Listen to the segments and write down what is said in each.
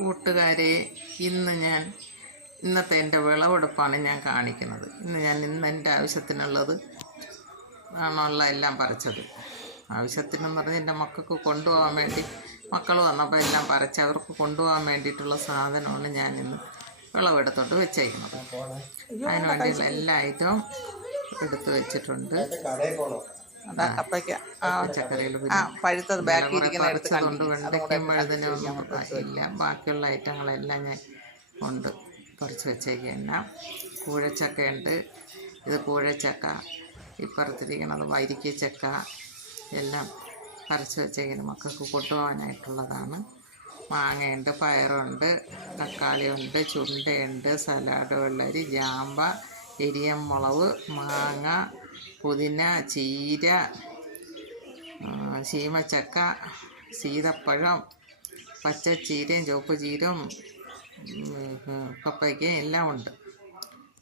കൂട്ടുകാരെ, ഇന്നത്തെ എൻ്റെ വിളവെടുപ്പാണ് ഞാൻ കാണിക്കുന്നത്. ഇന്ന് എൻ്റെ ആവശ്യത്തിനുള്ളത് ആണുള്ള എല്ലാം പറിച്ചത്. ആവശ്യത്തിനെന്ന് പറഞ്ഞാൽ എൻ്റെ മക്കൾക്ക് കൊണ്ടുപോകാൻ വേണ്ടി, മക്കൾ വന്നപ്പോൾ എല്ലാം പറിച്ച് അവർക്ക് കൊണ്ടുപോകാൻ വേണ്ടിയിട്ടുള്ള സാധനമാണ് ഞാനിന്ന് വിളവെടുത്തോട്ട് വെച്ചേക്കുന്നത്. അതിന് വേണ്ടിയുള്ള എല്ലാ ഐറ്റവും എടുത്ത് വെച്ചിട്ടുണ്ട്. പച്ചക്കറികൾ പറിച്ചതുകൊണ്ട് വെണ്ടയ്ക്കും വഴുതനൊന്നും ഇല്ല. ബാക്കിയുള്ള ഐറ്റങ്ങളെല്ലാം ഞാൻ കൊണ്ട് പറിച്ച് വെച്ചേക്കുന്ന കൂഴച്ചക്കയുണ്ട്. ഇത് കൂഴച്ചക്ക, ഇപ്പുറത്തിരിക്കുന്നത് വരിക്കച്ചക്ക, എല്ലാം പറിച്ച് വെച്ചേക്കുന്ന മക്കൾക്ക് കൊണ്ടുപോകാനായിട്ടുള്ളതാണ്. മാങ്ങയുണ്ട്, പയറുണ്ട്, തക്കാളിയുണ്ട്, ചുണ്ടയുണ്ട്, സലാഡ്, വെള്ളരി, ജാമ്പ, എരിയം മുളക്, മാങ്ങ, പുതിന, ചീര, ചീമച്ചക്ക, സീതപ്പഴം, പച്ചച്ചീരയും ചുവപ്പ് ചീരയും പപ്പയ്ക്കയും എല്ലാം ഉണ്ട്.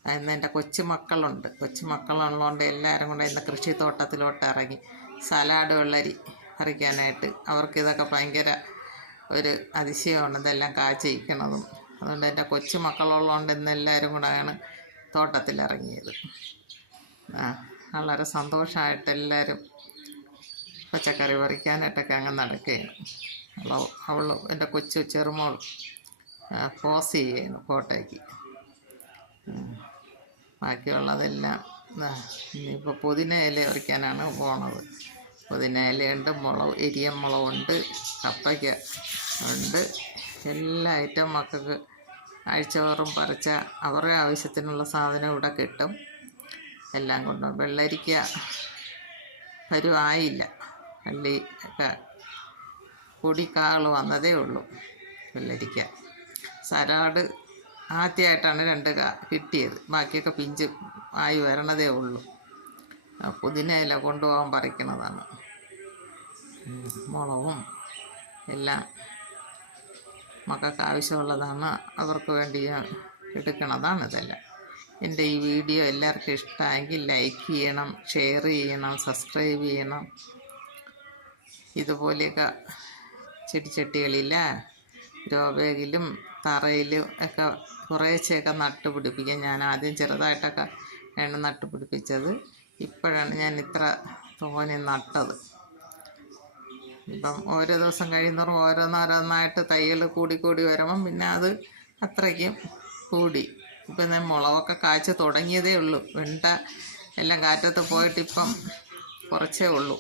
അതിന് എൻ്റെ കൊച്ചുമക്കളുള്ളതുകൊണ്ട് എല്ലാവരും കൂടെ ഇന്ന് കൃഷിത്തോട്ടത്തിലോട്ട് ഇറങ്ങി സലാഡ് വെള്ളരി പറിക്കാനായിട്ട്. അവർക്കിതൊക്കെ ഭയങ്കര ഒരു അതിശയമാണ്, ഇതെല്ലാം കാച്ചിരിക്കണതും. അതുകൊണ്ട് എൻ്റെ കൊച്ചുമക്കളുള്ളതുകൊണ്ട് ഇന്ന് എല്ലാവരും കൂടെയാണ് തോട്ടത്തിലിറങ്ങിയത്. വളരെ സന്തോഷമായിട്ട് എല്ലാവരും പച്ചക്കറി പറിക്കാനായിട്ടൊക്കെ അങ്ങ് നടക്കുകയാണ്. എൻ്റെ ചെറുമോൾ പോസ് ചെയ്യുന്നു ഫോട്ടോയ്ക്ക്. ബാക്കിയുള്ളതെല്ലാം ഇനിയിപ്പോൾ പുതിന ഇല പറിക്കാനാണ് പോണത്. പുതിന ഇലയുണ്ട്, എരിയം മുളകുണ്ട്, കപ്പയ്ക്ക ഉണ്ട്. എല്ലാ ഐറ്റം മക്കൾക്ക് ആഴ്ചതോറും പറിച്ച അവരുടെ ആവശ്യത്തിനുള്ള സാധനം ഇവിടെ കിട്ടും. എല്ലാം കൊണ്ടും വെള്ളരിക്ക പരുവായില്ല, വള്ളി ഒക്കെ പൊടിക്കാൾ വന്നതേ ഉള്ളൂ. വെള്ളരിക്ക സലാഡ് ആദ്യമായിട്ടാണ് 2 കിട്ടിയത്, ബാക്കിയൊക്കെ പിഞ്ച് ആയി വരണതേ ഉള്ളൂ. പുതിന ഇല കൊണ്ടുപോകാൻ പറിക്കണതാണ്. മുളകും എല്ലാം മക്കൾക്ക് ആവശ്യമുള്ളതാണ്, അവർക്ക് വേണ്ടി എടുക്കണതാണ് ഇതെല്ലാം. എൻ്റെ ഈ വീഡിയോ എല്ലാവർക്കും ഇഷ്ടമായെങ്കിൽ ലൈക്ക് ചെയ്യണം, ഷെയർ ചെയ്യണം, സബ്സ്ക്രൈബ് ചെയ്യണം. ഇതുപോലെയൊക്കെ ചെടിച്ചട്ടികളില്ല, ഗ്രോ ബാഗിലും തറയിലും ഒക്കെ കുറേശ്ശെയൊക്കെ നട്ടുപിടിപ്പിക്കാം. ഞാൻ ആദ്യം ചെറുതായിട്ടൊക്കെ ആണ് നട്ടുപിടിപ്പിച്ചത്. ഇപ്പോഴാണ് ഞാൻ ഇത്ര തോനെ നട്ടത്. ഇപ്പം ഓരോ ദിവസം കഴിയുന്നവരും ഓരോന്നോരോന്നായിട്ട് തൈകൾ കൂടി വരുമ്പം പിന്നെ അത് അത്രയ്ക്കും കൂടി. ഇപ്പം ഞാൻ മുളകൊക്കെ കായ്ച്ച് തുടങ്ങിയതേ ഉള്ളൂ. വെണ്ട എല്ലാം കാറ്റത്ത് പോയിട്ടിപ്പം കുറച്ചേ ഉള്ളൂ.